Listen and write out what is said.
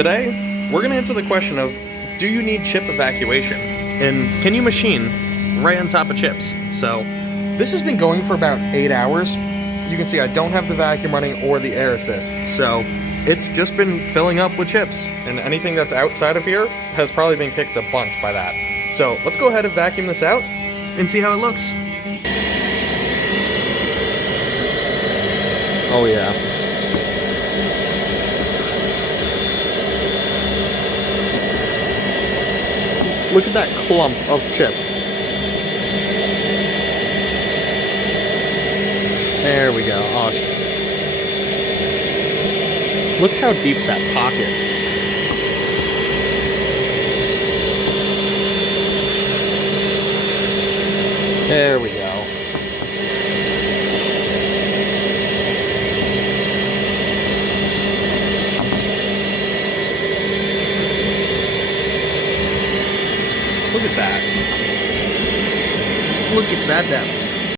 Today, we're going to answer the question of, do you need chip evacuation? And can you machine right on top of chips? So, this has been going for about 8 hours. You can see I don't have the vacuum running or the air assist. So, it's just been filling up with chips. And anything that's outside of here has probably been kicked a bunch by that. So, let's go ahead and vacuum this out and see how it looks. Oh yeah. Look at that clump of chips. There we go. Awesome. Look how deep that pocket. There we go. Look at that. Look at that depth.